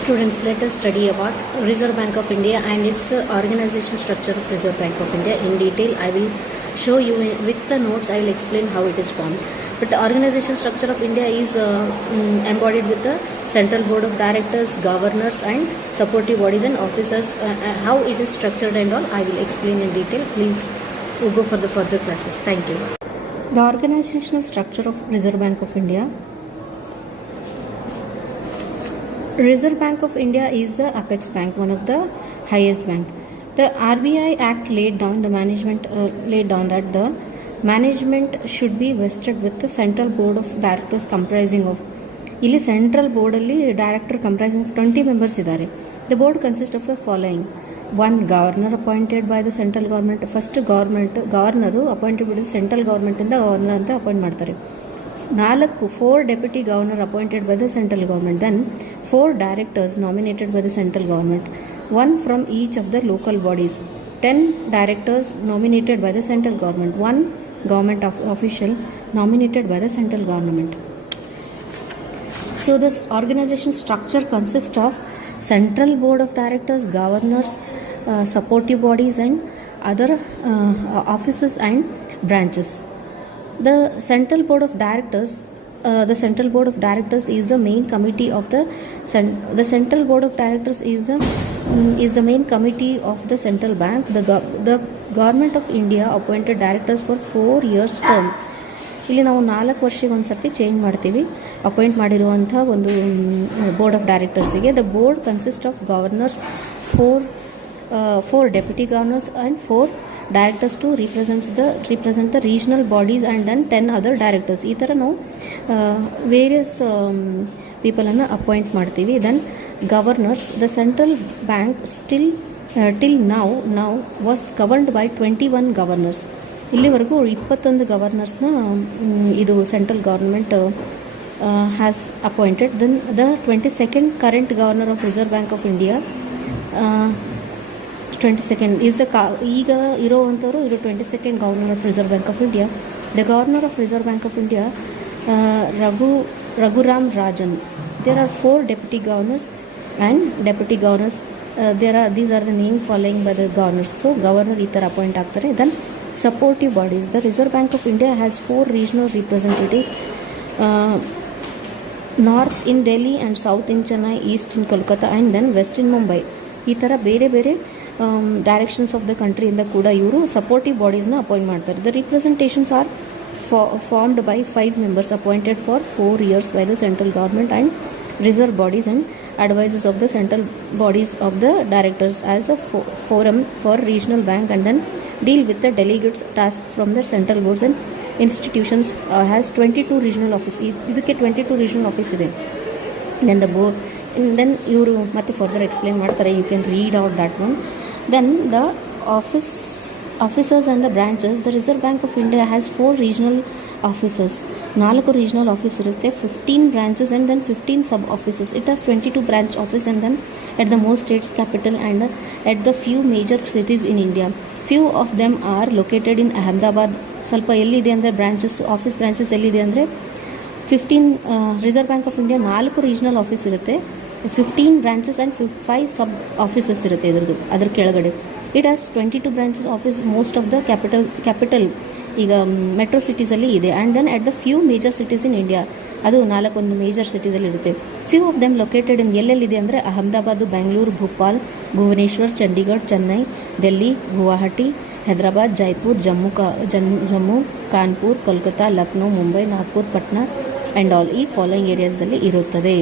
Students, let us study about Reserve Bank of India and its organization structure of Reserve Bank of India in detail. I will show you with the notes. I will explain how it is formed. But the organization structure of India is embodied with the central board of directors, governors, and supportive bodies and officers. How it is structured and all, I will explain in detail. Please go for the further classes. Thank you. The organizational structure of Reserve Bank of India. Reserve Bank of India is the apex bank, one of the highest bank. The RBI Act laid down that the management should be vested with the central board of directors comprising of ಇಲ್ಲಿ central ಬೋರ್ಡಲ್ಲಿ director comprising 20 members ಇದ್ದಾರೆ. The board consist of the following: one governor appointed by the central government. First governor appointed by the central ಗೌರ್ಮೆಂಟಿಂದ governor ಅಂತ appoint ಮಾಡ್ತಾರೆ. 4 deputy governor appointed by the central government. Then 4 directors nominated by the central government, 1 from each of the local bodies. 10 directors nominated by the central government, 1 government official nominated by the central government. So this organization structure consists of central board of directors, governors, supportive bodies and other offices and branches. The central board of directors is the main committee of the central board of directors is the main committee of the central bank. The government of India appointed directors for 4 years term. ಇಲ್ಲಿ ನಾವು 4 ವರ್ಷಕ್ಕೆ ಒಂದು ಸರ್ತಿ ಚೇಂಜ್ ಮಾಡ್ತೀವಿ appoint ಮಾಡಿರುವಂಥ ಒಂದು board of ಡೈರೆಕ್ಟರ್ಸಿಗೆ. The board consist of governors, 4 deputy governors and 4 directors to represent the regional bodies and then 10 other directors. ಈ ಥರ ನಾವು ವೇರಿಯಸ್ ಪೀಪಲನ್ನು ಅಪಾಯಿಂಟ್ ಮಾಡ್ತೀವಿ. Then governors, the central bank till now was governed by 21 governors. ಇಲ್ಲಿವರೆಗೂ 21 ಗವರ್ನರ್ಸ್ನ ಇದು central government has appointed. Then the 22nd current governor of reserve bank of India, 22nd is ಈಗ ಇರೋವಂಥವ್ರು 22nd governor of reserve bank of India. The governor of reserve bank of India Raghuram Rajan. There are 4 deputy governors and deputy governors. these are the name following by the governors. So governor ಈ ಥರ appoint ಆಗ್ತಾರೆ. Then supportive bodies. The reserve bank of India has 4 regional representatives, north in Delhi and south in Chennai, east in Kolkata and then west in Mumbai. ಈ ಥರ ಬೇರೆ ಬೇರೆ directions of the ಕಂಟ್ರಿಯಿಂದ ಕೂಡ ಇವರು ಸಪೋರ್ಟಿವ್ ಬಾಡೀಸ್ನ ಅಪಾಯಿಂಟ್ ಮಾಡ್ತಾರೆ. The representations are formed by 5 members appointed for 4 years by the central government and reserve bodies and advisors of the central bodies of the directors as a forum for regional bank, and then deal with the delegates tasked from the central boards and institutions. Has 22 regional office. ಇದಕ್ಕೆ 22 regional office ಇದೆ. then the board then ಇವರು ಮತ್ತೆ further explain ಮಾಡ್ತಾರೆ. you can read out that one. then the officers and the branches. The Reserve Bank of India has 4 regional offices. 4 regional office ಇರುತ್ತೆ, 15 branches and then 15 sub offices. It has 22 branch office and then at the most states capital and at the few major cities in India. Few of them are located in Ahmedabad. ಸ್ವಲ್ಪ ಎಲ್ಲಿದೆ ಅಂದರೆ office branches ಎಲ್ಲಿದೆ ಅಂದರೆ 15 reserve bank of India 4 regional office ಇರುತ್ತೆ, 15 branches and 5 ಸಬ್ ಆಫೀಸಸ್ ಇರುತ್ತೆ ಇದ್ರದ್ದು ಅದ್ರ ಕೆಳಗಡೆ. It has 22 branches office. Most of the capital ಈಗ ಮೆಟ್ರೋ ಸಿಟೀಸಲ್ಲಿ ಇದೆ. And then at the few major cities in India, ಅದು 4 ಮೇಜರ್ ಸಿಟೀಸಲ್ಲಿ ಇರುತ್ತೆ. Few of them located in ಎಲ್ಲೆಲ್ಲಿದೆ ಅಂದರೆ ಅಹಮದಾಬಾದು, ಬೆಂಗಳೂರು, ಭೋಪಾಲ್, ಭುವನೇಶ್ವರ್, ಚಂಡೀಗಢ, ಚೆನ್ನೈ, ಡೆಲ್ಲಿ, ಗುವಾಹಟಿ, ಹೈದರಾಬಾದ್, ಜೈಪುರ್, ಜಮ್ಮು, ಕಾನ್ಪುರ್, ಕೋಲ್ಕತ್ತಾ, ಲಕ್ನೋ, ಮುಂಬೈ, ನಾಗ್ಪುರ್, ಪಟ್ನಾ ಆ್ಯಂಡ್ ಆಲ್ ಈ ಫಾಲೋಯಿಂಗ್ ಏರಿಯಾಸ್ದಲ್ಲಿ ಇರುತ್ತದೆ.